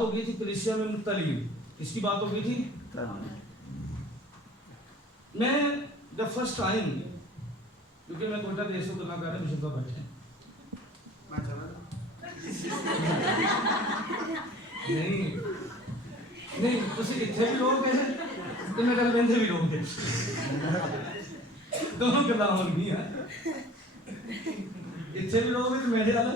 بات ہو گئی تھی کلیسیا میں تعلیم، اس کی بات ہو گئی تھی. میں جب فرسٹ ٹائم، کیونکہ میں کوئٹہ دیش کو گلا کر رہا ہوں، مجھے تو بیٹھے نہیں نہیں تسی اتنے بھی لوگ ہیں تو میں گل بندے بھی لوگ ہیں، دونوں گلا ہو گئی ہیں. اتنے بھی لوگ ہیں تو میرے والا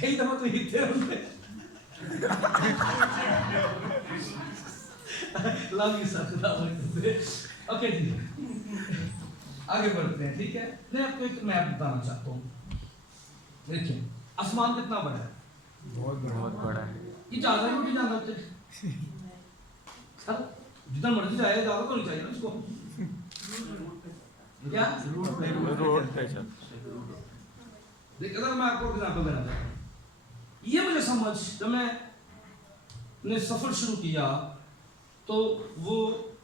کئی دفعہ تو اتنے ہوتے لوگ سر. اوکے جی آگے بڑھتے ہیں. ٹھیک ہے، میں آپ کو ایک میپ بتانا چاہتا ہوں. دیکھیں آسمان کتنا بڑا ہے، بہت بڑا ہے. یہ جانا ہے نہیں جانا ہوتے سر، جتنا مرضی جائے جانا تو نہیں چاہیے نا اس کو. کیا روڈ پہ چل. دیکھ اگر میں آپ کو ایگزامپل دینا چاہتا ہوں، یہ مجھے سمجھ جب میں نے سفر شروع کیا تو وہ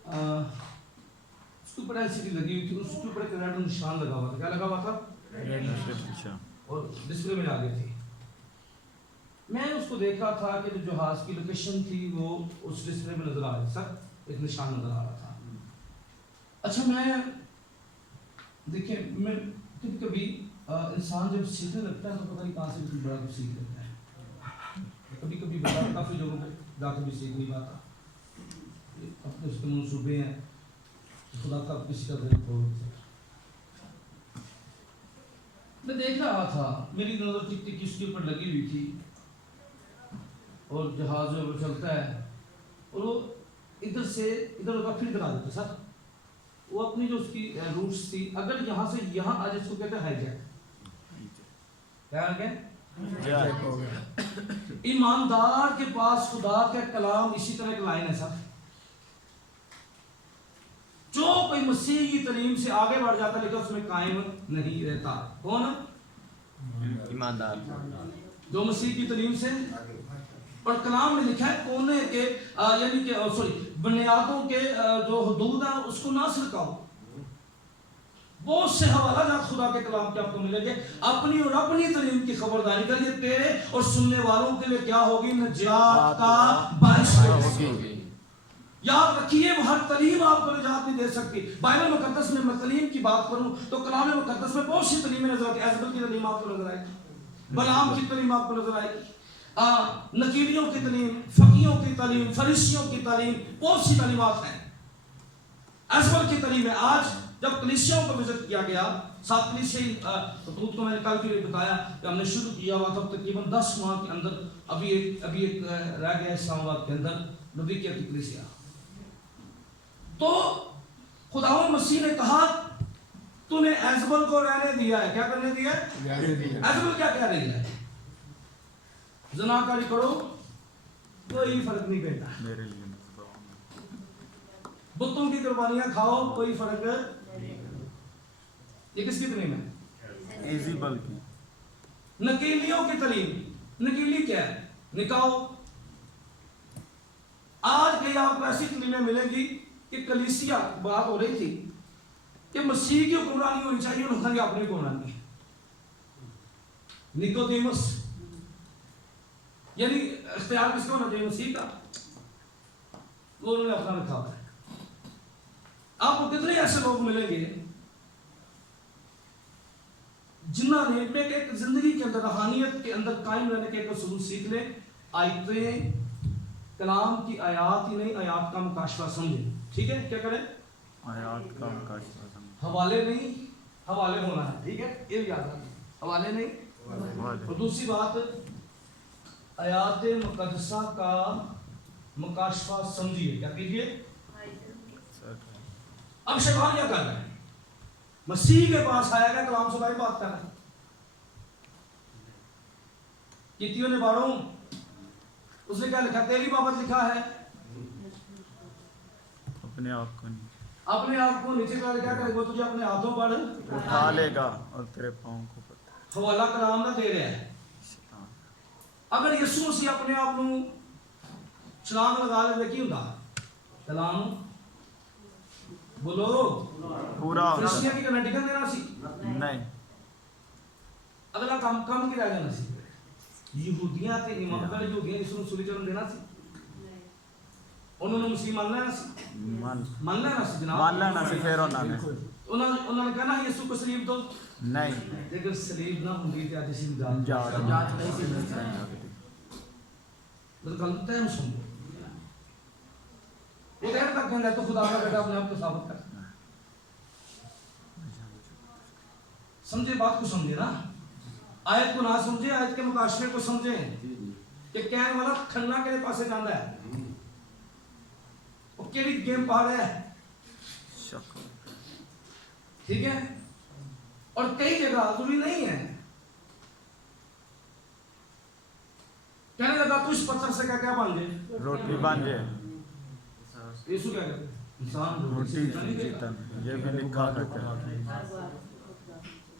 اس کے اوپر LCD لگی ہوئی تھی، اس کے اوپر ایک ریڈ نشان لگا ہوا تھا. کیا لگا ہوا تھا؟ اور ڈسپلے میں آ گئی تھی. میں نے اس کو دیکھا تھا کہ جو جہاز کی لوکیشن تھی وہ اس ڈسپلے میں نظر آ رہی، سر ایک نشان نظر آ رہا تھا. اچھا میں دیکھیں، میں کبھی کبھی انسان جب سیکھنے لگتا ہے تو پتہ نہیں کہاں سے بھی بڑا کچھ سیکھ لیتا ہے. کبھی کبھی بڑا کافی جگہوں پہ جا کے بھی سیکھ نہیں پاتا. اپنے اس کے منصوبے ہیں، خدا کا کسی کا دل کھول. میں دیکھ رہا تھا، میری نظر ٹک ٹک اس کے اوپر لگی ہوئی تھی اور جہاز جو وہ چلتا ہے اور وہ ادھر سے ادھر ادھر پھر کرا دیتا. سر وہ اپنی جو اس کی روٹس تھی، اگر یہاں سے یہاں آ جائے اس کو کہتے ہیں ہائی جیک. کیا کہ ایماندار کے پاس خدا کا کلام اسی طرح ایک لائن ہے سر، جو کوئی مسیح کی تعلیم سے آگے بڑھ جاتا لیکن اس میں قائم نہیں رہتا. کون؟ ایماندار. جو مسیح کی تعلیم سے، اور کلام میں لکھا ہے کونے کے یعنی کہ بنیادوں کے جو حدود ہیں اس کو نہ سرکاؤ. بہت سے حوالہ جات خدا کے کلام کے آپ کو ملیں گے. اپنی اور اپنی تعلیم کی خبرداری کریے، تیرے اور سننے والوں کے لیے کیا ہوگی؟ نجات کا باعث ہوگی. یاد رکھیے ہر تعلیم آپ کو نجات نہیں دے سکتی. بائبل مقدس میں میں تعلیم کی بات کروں تو کلام مقدس میں بہت سی تعلیمیں نظر آتی ہیں. ایزبل کی تعلیم آپ کو نظر آئے گی، بلعام کی تعلیم آپ کو نظر آئے گی، نکیلیوں کی تعلیم، فقیوں کی تعلیم، فریسیوں کی تعلیم، بہت سی تعلیمات ہیں. ایزبل کی تعلیم ہے. آج جب کلیسیوں کو وزٹ کیا گیا، 7 کلیسیائی خطوط کو میں نے کل کے لیے بتایا کہ ہم نے شروع کیا ہوا تھا تقریباً 10 ماہ کے اندر، ابھی ایک رہ گیا اسلام آباد کے اندر نبی کی کلیسیا. تو خداوند مسیح نے کہا تو نے ایزبل کو رہنے دیا ہے. کیا کرنے دیا ہے؟ ایزبل کیا کہہ رہی ہے؟ زناکاری کرو کوئی فرق نہیں پڑتا، بتوں کی قربانیاں کھاؤ کوئی فرق. یہ کس کی تعلیم ہے؟ ایزبل کی. نکیلیوں کی تعلیم. نکیلی کیا ہے؟ نکاح. آج کئی آپ کو ایسی تعلیمیں ملیں گی کہ کلیسیا بات ہو رہی تھی کہ مسیح کی حکمرانی ہونی چاہیے، انہوں نے اپنی حکمرانی. نیکودیمس یعنی اختیار کس کا ہونا چاہیے؟ مسیح کا. وہ انہوں نے اپنا رکھا ہوا ہے. آپ کو کتنے ایسے لوگ ملیں گے جنہوں نے ایک زندگی کے اندر روحانیت کے اندر قائم رہنے کے ایک اصول سیکھ لیں. آیتیں کلام کی آیات ہی نہیں، آیات کا مکاشفہ سمجھیں. ٹھیک ہے، کیا کریں؟ آیات کا مکاشفہ سمجھیں. حوالے نہیں، حوالے ہونا ہے. ٹھیک ہے، یہ بھی یاد رکھیں، حوالے نہیں. اور دوسری بات، آیات مقدسہ کا مکاشفہ سمجھیے. کیا کیجیے؟ اب شیطان کیا کر رہا ہے؟ مسیح کے پاس آیا گیا کلام سے بات کر رہا ہے. کتنیوں نے باروں اس نے کیا لکھا؟ تیری بابت لکھا ہے اپنے آپ کو نہیں، اپنے آپ کو نیچے کر کیا کرے گا؟ تجھے اپنے ہاتھوں پر اٹھا لے گا اور تیرے پاؤں کو پتھر. حوالہ کلام نہ دے رہا ہے. اگر یسوع مسیح اپنے آپ کو چھلانگ لگا لے کی ہوتا کلام بولو پورا فرشتیاں کی گارنٹی کر دینا سی نہیں. اگلا کام کی رہ جانا سی. ਯਹੂਦੀਆਂ ਤੇ ਇਮਾਮਤਾਂ ਯਹੂਦੀਆਂ ਇਸ ਨੂੰ ਸੂਲੀ ਚੜਨ ਦੇਣਾ ਸੀ? ਉਹਨਾਂ ਨੂੰ ਮਸੀਹ ਮੰਨ ਲੈਣਾ ਸੀ? ਮੰਨ ਲੈਣਾ ਸੀ ਜਨਾਬ। मान लेना से फिर उन्होंने ਉਹਨਾਂ ਨੇ ਕਹਿਣਾ ਯਿਸੂ ਕੋ ਸਲੀਬ ਦੋ। नहीं ਜੇਕਰ ਸਲੀਬ ਨਾ ਹੁੰਦੀ ਤੇ ਅੱਜ ਅਸੀਂ जात ਨਹੀਂ ਸੀ ਗੱਲ ਤੈਨੂੰ ਨੂੰ ਸੁਣ ਉਹ ਕਹਿਣ ਤੱਕ ਕਹਿੰਦਾ ਤੂੰ ਖੁਦਾ ਦਾ ਬੇਟਾ ਆਪਣੇ ਆਪ को साबित कर। समझे बात को, समझे ना, आयत को ना समझे, आयत के मुकाशरे को समझे कि कहने वाला खन्ना के पास जाता है और केड़ी गेम पा रहा है, ठीक है। और कई जगह जरूरी नहीं है, कहने लगा तू इस पत्थर से क्या बन जाए, रोटी बन जाए। यीशु क्या कहते हैं, इंसान रोटी जीतन, ये भी लिखा करते हैं।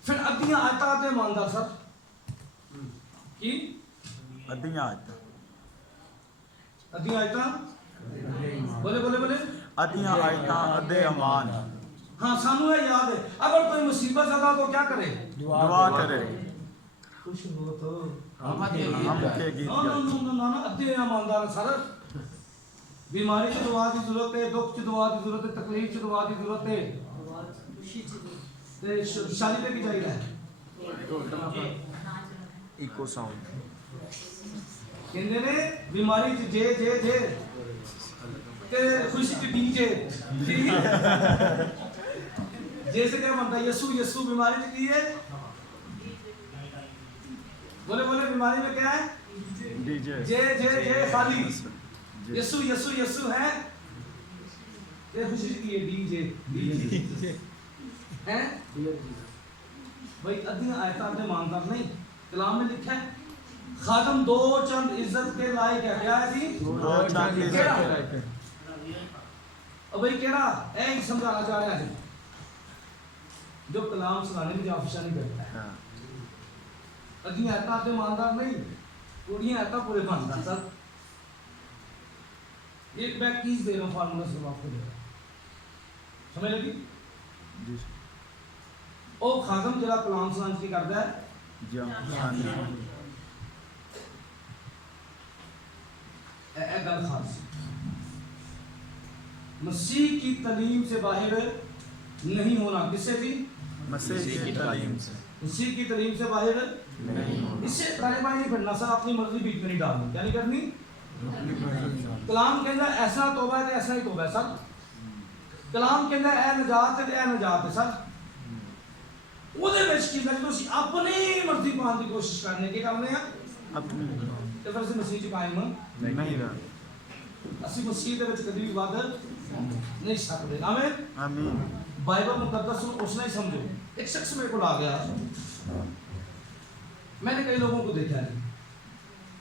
फिर अद्धियां आयतां दे मानदार सर की अद्धियां आयतां, अद्धियां आयतां बोले बोले बोले अद्धियां आयतां अद्धे अमान। हाँ सानू है याद है, अगर कोई मुसीबत ज़्यादा तो क्या करे, दुआ करे। खुश हो तो हम के गीत गाए। ना अद्धे ईमानदार सर, बीमारी च दुआ की जरूरत है, दुख च दुआ की जरूरत है, तकलीफ च दुआ की जरूरत है, ते शादी पे की चाहिए है इको साउंड कहंदे ने बीमारी च जे जे जे ते खुशी च डीजे जैसे क्या बनता है, यीशु यीशु बीमारी च की है, बोले बोले बीमारी में क्या है, डीजे जे जे जे खाली यीशु यीशु यीशु है, ते खुशी च की है डीजे डीजे हैं भाई। अद्धियां आयतां अपने मानदार नहीं, कलाम में लिखा है खादम दो चंद इज्जत के लायक है, क्या है जी, दो चंद इज्जत के लायक है। अब भाई केड़ा ऐ ही समझाना चाह रहा है जो कलाम सुनाने में जाफिशा नहीं करता है। अद्धियां आयतां अपने मानदार नहीं, पूरियां आयतां पूरे मानदार सर। एक मैं कीज दे रहा हूँ फार्मूला से आपको दे रहा हूँ, समझ लगी जी। ओ खादम जरा कलाम सुनाने की करता है ए गल खास मसीह की तालीम से बाहर नहीं होना, किससे थी, मसीह की तालीम से, मसीह की तालीम से बाहर नहीं होना। इससे तालिबान नहीं फिरना सर, अपनी मर्जी बीच में नहीं डालनी, क्या नहीं करनी। कलाम कहता है ऐसा तौबा है, ऐसा ही तौबा है सर। कलाम कहता है ए नजात है, ए नजात है सर। ਉਹਦੇ ਵਿੱਚ ਕੀ ਲੱਗ ਤੁਸੀਂ ਆਪਣੀ ਮਰਜ਼ੀ ਪਾਉਣ ਦੀ ਕੋਸ਼ਿਸ਼ ਕਰਨੇ, ਕੀ ਕਰਨੇ ਆ अपनी, ਤੇ ਫਿਰ ਅਸੀਂ ਮਸੀਹ ਚ ਕਾਇਮ नहीं रहा। ਅਸੀਂ ਮਸੀਹ ਦੇ ਵਿੱਚ ਕਦੀ ਵੀ ਵੱਧ ਨਹੀਂ ਸਕਦੇ। ਆਮੀਨ आमीन। बाइबल मुकद्दस उसने ही समझो। एक शख्स मेरे को आ गया, मैंने कई लोगों को देखा है,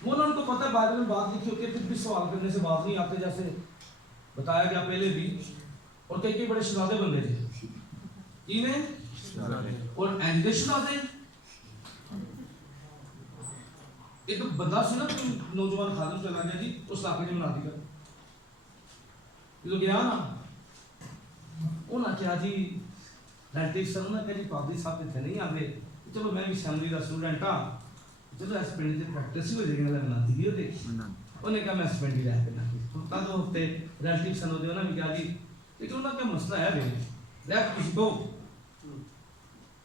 वो उनको पता है बाइबल में बात लिखी होती है, फिर भी सवाल करने से बात नहीं आते, जैसे बताया गया पहले भी। और कई कई बड़े शराबे बंदे थे, इन्हें और एंडे शराबे। एक बंदा सी ना, नौजवान खादम चला गया जी उस इलाके में मना दिया, जो गया ना उन्हें क्या जी रिलेटिव सर ने कहा जी पादरी साहब इतने नहीं आते, चलो मैं भी सैमरी का स्टूडेंट हाँ, चलो इस पिंड की प्रैक्टिस ही हो जाएगी, लगना थी भी उन्हें कहा मैं इस पिंड ही रह करना हफ्ता दो हफ्ते रिलेटिव सन होते उन्हें भी कहा जी लेकिन उन्होंने क्या मसला है भाई रह किसी को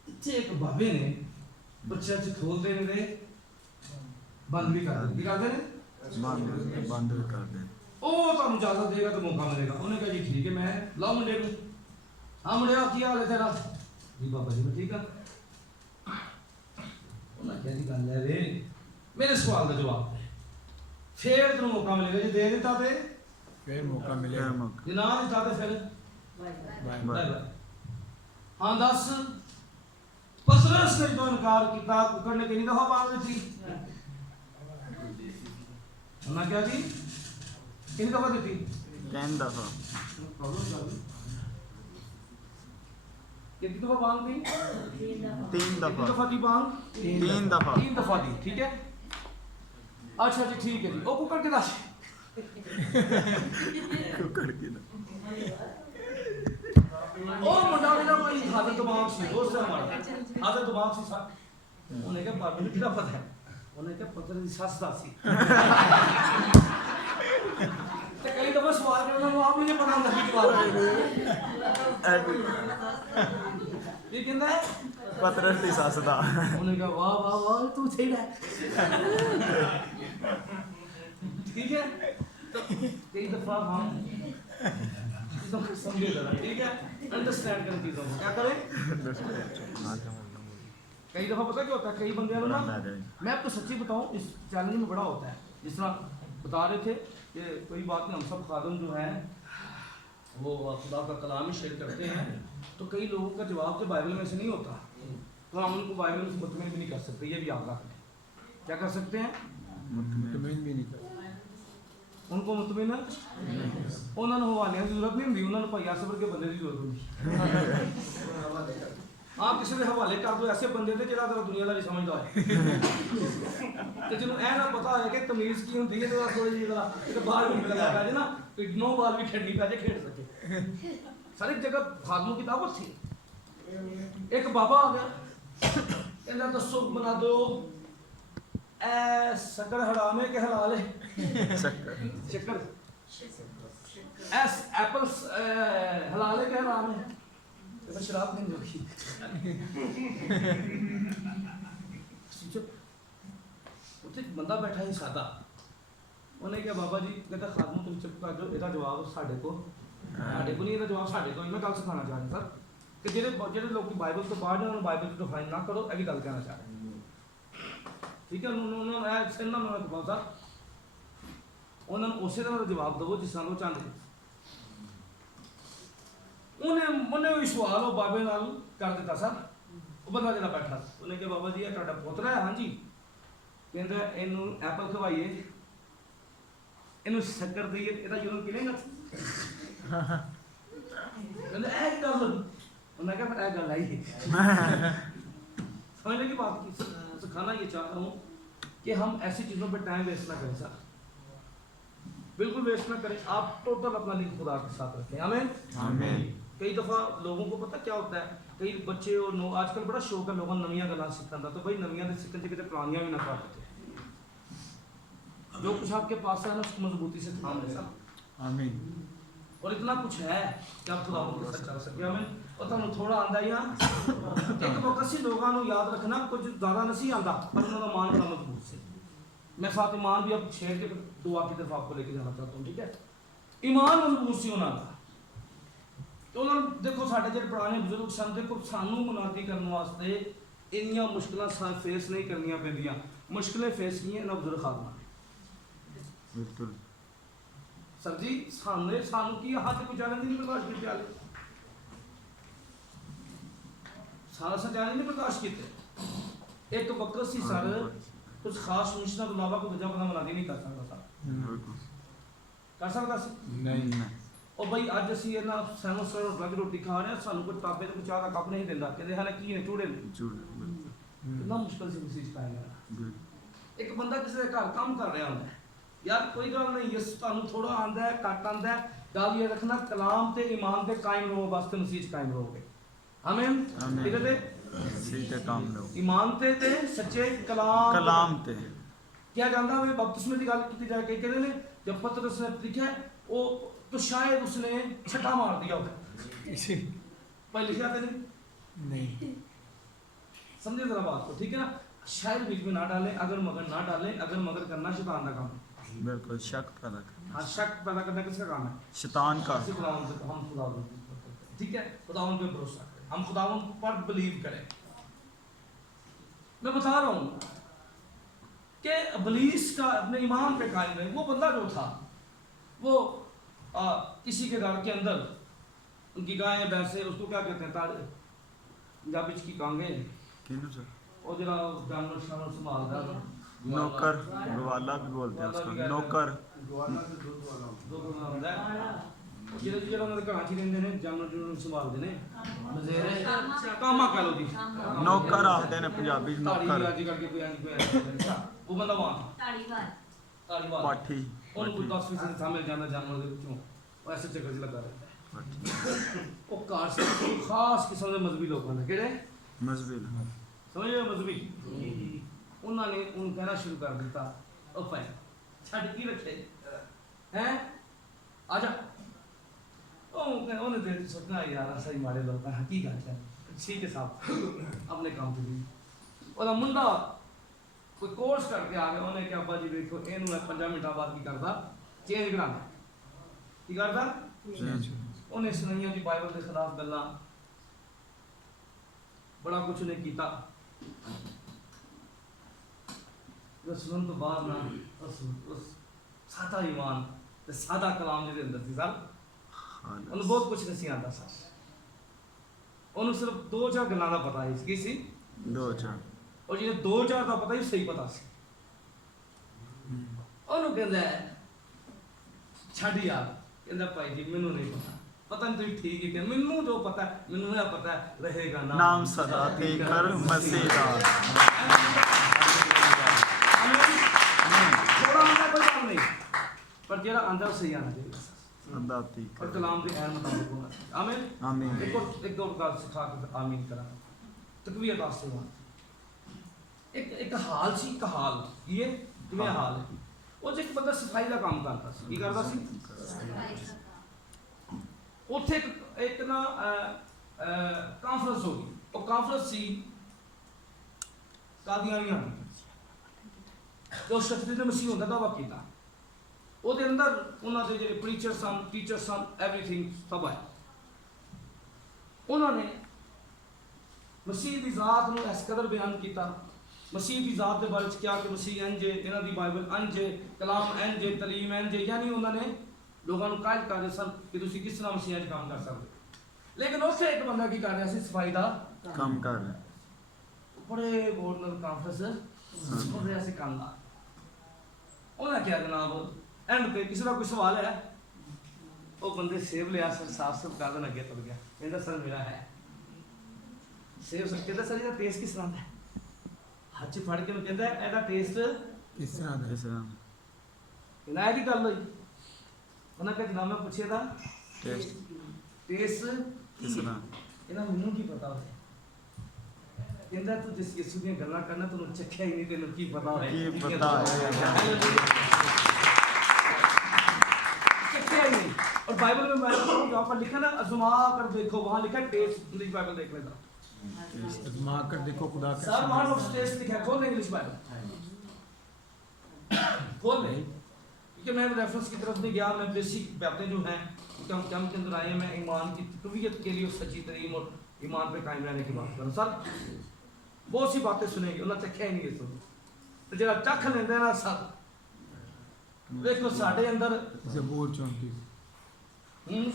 इतने एक बाबे ने बच्चे अच्छे खोलते नहीं रहे, बंद भी कर दिखाते ने बंद भी कर दे, ओ तो इजाजत देगा तो मौका मिलेगा। उन्होंने कहा जी ठीक है मैं लाओ मुंडे को, हाँ मुंडे की हाल है तेरा जी, बाबा जी ठीक है। उन्होंने कहा जी गल है वे मेरे सवाल का जवाब फिर तेन मौका मिलेगा जी, दे देता थे फिर मौका मिलेगा, जी ना देता थे फिर बाय बाय। हाँ दस पसरस ने तो इनकार किया, कुकर ने कितनी दफा मांग दी थी, उन्होंने क्या जी कितनी दफा दी थी, 3 दफा, कितनी दफा मांग दी, 3 दफा, दफा दी मांग 3 दफा, 3 दफा दी, ठीक है। अच्छा जी ठीक है जी, ओ कुकर के दस कुकर की ना ओ मुंडा ने कोई हादर दिमाग सी दोस्त है हमारा, हादर दिमाग सी सर उन्हें कहा बाबू ने क्या पता है ਉਹਨੇ ਕਿਹਾ ਪਤਰ ਦੀ ਸੱਸ ਦਾ ਸੀ ਤੇ ਕਈ ਦਫਾ ਸਵਾਲ ਕਰਨਾ ਉਹ ਆਪ ਨੂੰ ਨਹੀਂ ਪਤਾ ਹੁੰਦਾ ਕੀ ਜਵਾਬ ਇਹ ਕਹਿੰਦਾ ਹੈ ਪਤਰਸ ਦੀ ਸੱਸ ਦਾ। ਉਹਨੇ ਕਿਹਾ ਵਾਹ ਵਾਹ ਵਾਹ ਤੂੰ ਸਹੀ ਹੈ ठीक है तो कई दफा हम चीज़ों को समझे जरा, ठीक है, अंडरस्टैंड करें चीज़ों को, क्या करें। कई दफा पता क्या होता है, कई बंदे ना, मैं आपको सच्ची बताऊं इस चैलेंज में बड़ा होता है, जिस तरह बता रहे थे कि कोई बात नहीं, हम सब खादम जो है वो खुदा का कलाम ही शेयर करते हैं, तो कई लोगों का जवाब तो बाइबल में से नहीं होता, तो हम उनको बाइबल में से मुतमिन भी नहीं कर सकते, ये भी याद रखें। क्या कर सकते हैं, मुतमिन भी नहीं कर उनको मुतमिन उन्होंने हवाले की जरूरत नहीं होंगी, उन्होंने भाई आसबर के बंदे की जरूरत होगी। आप किसी के हवाले कर दो ऐसे बंदे थे जिहड़ा तेरा दुनियादारी समझदा है ते जिन्हों ऐ ना पता है कि तमीज़ की होंदी है, तो थोड़ी जी एक बाहर भी निकलना पै जाए ना, कि नो बाल भी खेलनी पै जाए, खेल सके। सारी जगह खादमों की दावत थी। एक बाबा आ गया, कहना दसो बना दो ए शक्कर हराम है कि हलाल है। शक्कर एस एप्पल्स हलाल है कि हराम है, तो शराब नहीं होगी। उत्थे बंदा बैठा ही सादा, उन्हें क्या बाबा जी कहता खादमों तुम चुप कर जाओ, इसका जवाब साढ़े को नहीं, इसका जवाब साढ़े को। मैं गल सिखाना चाह रहा सर कि ਜਿਹੜੇ ਲੋਕ ਬਾਈਬਲ ਤੋਂ ਬਾਹਰ ਨੇ ਉਹਨਾਂ ਨੂੰ ਬਾਈਬਲ ਤੋਂ ਡਿਫਾਈਨ ਨਾ ਕਰੋ, ਇਹ ਵੀ ਗੱਲ ਕਹਿਣਾ ਚਾਹ ਰਿਹਾ। ਠੀਕ ਹੈ, ਉਹਨਾਂ ਨੂੰ ਇਹ ਸਿਰ ਨਾਲ ਉਹਨਾਂ ਦਾ ਉਹਨਾਂ ਨੂੰ ਉਸੇ ਤਰ੍ਹਾਂ ਦਾ ਜਵਾਬ ਦਿਓ ਜਿਸ ਤਰ੍ਹਾਂ ਉਹ ਚਾਹੁੰਦੇ। ਉਹਨੇ ਵੀ ਸਵਾਲ ਉਹ ਬਾਬੇ ਨਾਲ ਕਰ ਦਿੱਤਾ ਸਰ, ਉਹ ਬੰਦਾ ਜਿਹੜਾ ਬੈਠਾ ਸੀ, ਉਹਨੇ ਕਿਹਾ ਬਾਬਾ ਜੀ ਇਹ ਤੁਹਾਡਾ ਪੁੱਤਰ ਹੈ? ਹਾਂਜੀ। ਕਹਿੰਦਾ ਇਹਨੂੰ ਐਪਲ ਖਵਾਈਏ, ਇਹਨੂੰ ਸ਼ੱਕਰ ਦਈਏ, ਇਹਦਾ ਜੁਰਮ ਕਿਹਨੇ ਕਹਿੰਦਾ ਇਹ ਗੱਲ। उन्होंने कहा फिर गल आई समझ लगी बात की। सिखाना ये चाहता हूँ कि हम ऐसी चीज़ों पर टाइम वेस्ट ना करें सर, बिल्कुल वेस्ट ना करें। आप टोटल अपना लिंक खुदा के साथ रखें। आमीन आमीन। कई दफ़ा लोगों को पता क्या होता है, कई बच्चे और आजकल बड़ा शौक है लोगों नवियां गल्लां सीखने का, तो भाई नवियां सीखने से कितने पुरानियां भी ना कर देते। जो कुछ आपके पास है ना उसको मजबूती से थाम ले सर। आमीन। और इतना कुछ है कि आप खुदा के साथ चल सके। आमीन। और तुहानू थोड़ा आंदा ही एक वक्त सी लोगों को याद रखना, कुछ ज़्यादा नहीं आंदा पर उन्होंने मान बड़ा मजबूत से। मैं साथ ईमान भी अब शेयर के दुआ की तरफ आपको लेके जाना चाहता हूँ, ठीक है। ईमान मजबूत सी उन्होंने, तो उन्होंने देखो साढ़े जो पुराने बुजुर्ग सन, देखो सानू मुनादी करने वास्ते इन्नियां मुश्किलां फेस नहीं करनियां पैंदियां। मुश्किलें फेस की इन्हां बुजुर्ग खादमां बिल्कुल सर जी। सानू की हाथ कोई चैलेंज नहीं बर्दाश्त कीते, सारा सा चैलेंज नहीं बर्दाश्त कीते। एक वक्त सी सर कुछ खास मिशनां तो अलावा कोई वजह बंदा मुनादी नहीं कर सकता सर, कर सकता सी नहीं। और भाई अज असी इन्हां सैमन सर होटल रोटी खा रहे हैं, सानू कोई ताबे ते चाह का कप नहीं दिंदा, कहते हैं की ने चूड़े ने। कितना मुश्किल से किसी चीज पाएगा। एक बंदा किसी के घर काम कर रहा होंदा है, यार कोई गल नहीं, यस तुहानू थोड़ा आंदा है घट आंदा है, गल ये रखना कलाम ते ईमान ते कायम रहो, वास्ते मसीह कायम रहोगे। आमीन। ठीक है, सीधे काम लो ईमान ते सच्चे कलाम ते क्या जानदा है। बपतिस्मे की गल की जाए, कहते हैं जब पतरस ने लिखा है वो तो शायद उसने छटा मार दिया होगा, भाई लिखा था नहीं, समझे जरा बात को, ठीक है ना। शायद बीच में ना डालें, अगर मगर ना डालें, अगर मगर करना शैतान का काम है। बिल्कुल शक पैदा करना। हाँ, शक पैदा करना किसका काम है? शैतान का। हम खुदा ठीक है, खुदावन पे भरोसा करें, हम खुदावन पर बिलीव करें। मैं बता रहा हूँ कि इब्लीस का अपने ईमान पे कायम रहे। वो बंदा जो था वो किसी के घर के अंदर उनकी गायें भैंसे, उसको क्या कहते हैं पंजाबी की कांगे, और जरा जानवर शानवर संभालता है, नौकर गवाला भी बोलते हैं उसको, नौकर ਜਿਹੜੇ ਉਹਨਾਂ ਦੇ ਘਰਾਂ 'ਚ ਰਹਿੰਦੇ ਨੇ, ਜਾਨਵਰ ਨੂੰ ਸੰਭਾਲਦੇ ਨੇ, ਮਜ਼ੇਰੇ ਕਾਮਾ ਕਹ ਲੋ ਜੀ, ਨੌਕਰ ਆਖਦੇ ਨੇ ਪੰਜਾਬੀ ਨੌਕਰ। ਅੱਜ ਕਰਕੇ ਕੋਈ ਉਹ ਬੰਦਾ ਵਾਂ ਤਾਲੀਵਾਲ ਪਾਠੀ, ਉਹਨੂੰ ਕੋਈ 10% ਥਾਂ ਮਿਲ ਜਾਂਦਾ ਜਾਨਵਰ ਦੇ ਵਿੱਚੋਂ, ਉਹ ਐਸੇ ਚੱਕਰ 'ਚ ਲੱਗਾ ਰਹਿੰਦਾ ਹੈ। ਉਹ ਘਰ ਸੇ ਖਾਸ ਕਿਸਮ ਦੇ ਮਜ਼ਹਬੀ ਲੋਕਾਂ ਦੇ, ਕਿਹੜੇ ਮਜ਼ਬੀ ਸਮਝੇ, ਮਜ਼ਹਬੀ ਉਹਨਾਂ ਨੇ ਉਹਨੂੰ ਕਹਿਣਾ ਸ਼ੁਰੂ ਕਰ ਦਿੱਤਾ, ਉਹ ਭਾਈ ਛੱਡ ਕੀ ਰੱਖੇ ਹੈ, ਆ ਜਾ। ਉਹਨੇ ਦਿਲ ਚ ਸੋਚਣਾ ਯਾਰ ਸਹੀ ਮਾੜੇ ਲੋਕ ਹਾਂ, ਕੀ ਗੱਲ ਹੈ, ਠੀਕ ਹੈ ਸਾਹਿਬ ਆਪਣੇ ਕੰਮ ਤੇ ਵੀ। ਉਹਦਾ ਮੁੰਡਾ ਕੋਈ ਕੋਰਸ ਕਰਕੇ ਆ ਗਿਆ, ਉਹਨੇ ਕਿਹਾ ਅੱਬਾ ਜੀ ਵੇਖੋ ਇਹਨੂੰ ਮੈਂ 5 ਮਿੰਟਾਂ ਬਾਅਦ ਕੀ ਕਰਦਾ, ਚੇਂਜ ਕਰਾਂਦਾ। ਕੀ ਕਰਦਾ? ਉਹਨੇ ਸੁਣਾਈਆਂ ਜੀ ਬਾਈਬਲ ਦੇ ਖਿਲਾਫ ਗੱਲਾਂ, ਬੜਾ ਕੁਛ ਉਹਨੇ ਕੀਤਾ। ਸੁਣਨ ਤੋਂ ਬਾਅਦ ਨਾ ਉਸ ਸਾਦਾ ਈਮਾਨ ਤੇ ਸਾਦਾ ਕਲਾਮ ਜਿਹਦੇ ਅੰਦਰ ਸੀ ਸਰ, ਉਹਨੂੰ ਬਹੁਤ ਕੁਛ ਨਹੀਂ ਸੀ ਆਉਂਦਾ ਸਰ। ਉਹਨੂੰ ਸਿਰਫ 2-4 ਗੱਲਾਂ ਦਾ ਪਤਾ ਸੀ। ਕੀ ਸੀ? 2-4। ਉਹ ਜਿਹਨੇ 2-4 ਦਾ ਪਤਾ ਹੀ ਸਹੀ ਪਤਾ ਸੀ। ਉਹਨੂੰ ਕਹਿੰਦਾ ਛੱਡ ਯਾਰ, ਕਹਿੰਦਾ ਭਾਈ ਜੀ ਮੈਨੂੰ ਨਹੀਂ ਪਤਾ ਨਹੀਂ ਤੁਸੀਂ ਠੀਕ ਹੀ ਕਹਿੰਦੇ, ਮੈਨੂੰ ਜੋ ਪਤਾ ਮੈਨੂੰ ਇਹ ਪਤਾ ਰਹੇਗਾ ਨਾਮ ਸਦਾ ਤੇ ਕਰ ਮਸੀਹ ਦਾ। ਥੋੜਾ ਆਂਦਾ ਕੋਈ ਕੰਮ ਨਹੀਂ, ਪਰ ਜਿਹੜਾ ਆਂਦਾ ਉਹ ਸਹੀ ਆਣਾ ਚਾਹੀਦਾ ਸਦਾ ਤੇ और ਕਰ। कलाम के ऐन मुताबिक होना चाहिए। आमीन। आमीन। एक और बात सिखा के आमीन करा। तकबीर वास्ते हुआ। एक हाल सी, एक हाल ये किवें हाल है। ਉਹ ਜੇ ਇੱਕ ਬੰਦਾ ਸਫਾਈ ਦਾ ਕੰਮ ਕਰਦਾ ਸੀ। ਕੀ ਕਰਦਾ ਸੀ? ਉੱਥੇ ਇੱਕ ਨਾ ਕਾਨਫਰੰਸ ਹੋ ਗਈ। ਉਹ ਕਾਨਫਰੰਸ ਸੀ ਕਾਦੀਆਨੀਆਂ ਦੀ। ਜੋ ਸ਼ਖਸ ਦੇ ਮਸੀਹ ਹੁੰਦਾ ਦਾਵਾ ਕੀਤਾ, ਉਹਦੇ ਅੰਦਰ ਉਹਨਾਂ ਦੇ ਜਿਹੜੇ ਪ੍ਰੀਚਰ ਸਨ, ਟੀਚਰ ਸਨ, ਐਵਰੀਥਿੰਗ ਸਭ ਹੈ। ਉਹਨਾਂ ਨੇ ਮਸੀਹ ਦੀ ਜ਼ਾਤ ਨੂੰ ਇਸ ਕਦਰ ਬਿਆਨ ਕੀਤਾ, ਮਸੀਹ ਦੀ ਜ਼ਾਤ ਦੇ ਬਾਰੇ ਚ ਕਿਹਾ ਕਿ ਮਸੀਹ ਇੰਜ ਹੈ, ਇਹਨਾਂ ਦੀ ਬਾਈਬਲ ਇੰਜ ਹੈ, ਕਲਾਮ ਇੰਜ ਹੈ, ਤਲੀਮ ਇੰਜ ਹੈ। ਯਾਨੀ ਉਹਨਾਂ ਨੇ ਲੋਕਾਂ ਨੂੰ ਕਾਇਲ ਕਰ ਰਹੇ ਸਨ ਕਿ ਤੁਸੀਂ ਕਿਸ ਤਰ੍ਹਾਂ ਮਸੀਹ 'ਚ ਕੰਮ ਕਰ ਸਕਦੇ। ਲੇਕਿਨ ਉੱਥੇ ਇੱਕ ਬੰਦਾ ਕੀ ਕਰ ਰਿਹਾ ਸੀ? ਸਫਾਈ ਦਾ ਕੰਮ ਕਰ ਰਿਹਾ। ਬੜੇ ਗੌਰ ਨਾਲ ਕਾਨਫਰੰਸ ਹੋ ਰਿਹਾ ਸੀ ਕੰਮ ਦਾ। ਉਹਨਾਂ ਕਿਹਾ ਜਨਾਬ ਐਂਡ ਤੇ ਕਿਸੇ ਦਾ ਕੋਈ ਸਵਾਲ ਹੈ? ਉਹ ਬੰਦੇ ਸੇਬ ਲਿਆ ਸਰ, ਸਾਫ ਕਰ ਦੇਣ ਅੱਗੇ ਤੁਰ ਗਿਆ। ਕਹਿੰਦਾ ਸਰ ਮੇਰਾ ਹੈ ਸੇਬ। ਸਰ ਕਹਿੰਦਾ ਸਰ ਇਹਦਾ ਟੇਸਟ ਕਿਸ ਤਰ੍ਹਾਂ ਦਾ ਹੈ? ਹੱਥ 'ਚ ਫੜ ਕੇ ਉਹ ਕਹਿੰਦਾ ਇਹਦਾ ਟੇਸਟ ਕਿਸ ਤਰ੍ਹਾਂ ਦਾ? ਕਹਿੰਦਾ ਇਹ ਕੀ ਗੱਲ ਹੋਈ? ਉਹਨਾਂ ਕਿਹਾ ਜਨਾਬ ਮੈਂ ਪੁੱਛਿਆ ਦਾ ਟੇਸਟ ਕਿਸ ਤਰ੍ਹਾਂ? ਇਹਨਾਂ ਮੈਨੂੰ ਕੀ ਪਤਾ ਹੋਵੇ। ਕਹਿੰਦਾ ਤੂੰ ਜਿਸ ਯਿਸੂ ਦੀਆਂ ਗੱਲਾਂ ਕਰਨਾ ਤੈਨੂੰ ਚੱਖਿਆ ਹੀ ਨਹੀਂ, ਤੈਨੂੰ ਕੀ ਪਤਾ ਹੋਵੇ? ਕੀ ਪਤਾ ਹੈ? चखा ही नहीं। और बाइबल में मैं यहाँ पर लिखा ना अजमा कर देखो, वहाँ लिखा टेस्ट। इंग्लिश बाइबल देख लेता, आजमा कर देखो खुदा का सर वहाँ लोग टेस्ट लिखा है। खोल ले इंग्लिश बाइबल, खोल ले, क्योंकि मैं रेफरेंस की तरफ नहीं गया। मैं बेसिक बातें जो हैं कि हम क्या के अंदर आए, मैं ईमान की तकवीत के लिए सच्ची तरीम और ईमान पे कायम रहने की बात करूँ। सर बहुत सी बातें सुनेंगे, उन्हें चखा ही नहीं है सुन, तो जरा चख लेंगे ना सर। देखो साढ़े अंदर ज़बूर 34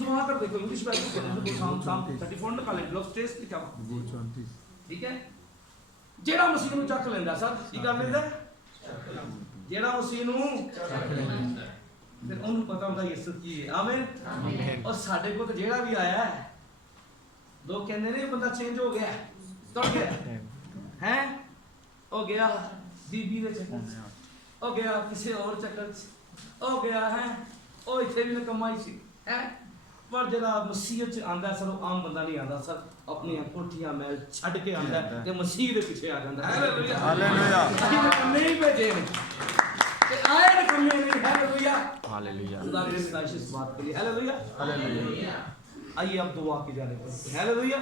वहाँ कर देखो इंग्लिश बाइबल शाम 34 निकाल लें, लोग टेस्ट लिखा हुआ। ज़बूर 34 ठीक है। जेड़ा मसीह ਨੂੰ ਚੱਕ ਲੈਂਦਾ ਸਰ ਕੀ ਕਰ ਲੈਂਦਾ? ਜਿਹੜਾ ਮਸੀਹ ਨੂੰ ਚੱਕ ਲੈਂਦਾ ਫਿਰ ਉਹਨੂੰ ਪਤਾ ਹੁੰਦਾ ਯਿਸੂ ਕੀ ਹੈ। ਆਮੀਨ। ਔਰ ਸਾਡੇ ਕੋਲ ਤਾਂ ਜਿਹੜਾ ਵੀ ਆਇਆ ਹੈ, ਲੋਕ ਕਹਿੰਦੇ ਨੇ ਬੰਦਾ ਚੇਂਜ ਹੋ ਗਿਆ, ਤੁਰ ਗਿਆ ਹੈ, ਹੋ ਗਿਆ ਬੀਬੀ ਦੇ ਚੱਕਰ 'ਚ, ਹੋ ਗਿਆ ਕਿਸੇ ਹੋਰ ਚੱਕਰ 'ਚ, ਹੋ ਗਿਆ ਹੈ ਉਹ ਇੱਥੇ ਵੀ ਨਕਮਾ ਹੀ ਸੀ ਹੈ। ਪਰ ਜਿਹੜਾ ਮਸੀਹ 'ਚ ਆਂਦਾ ਸਰ ਉਹ ਆਮ ਬੰਦਾ ਨਹੀਂ ਆਂਦਾ ਸਰ, ਆਪਣੀਆਂ ਕੋਠੀਆਂ ਮਹਿਲ ਛੱਡ ਕੇ ਆਂਦਾ ਤੇ ਮਸੀਹ ਦੇ ਪਿੱਛੇ ਆ ਜਾਂਦਾ। Hallelujah hallelujah. ਨਹੀਂ ਭੇਜੇ ਤੇ ਆਏ ਨੇ ਕੰਮੇ ਨਹੀਂ। Hallelujah hallelujah. खुदा के साइश इस बात के लिए हालेलुया हालेलुया। आइए अब दुआ की जाने पर हालेलुया।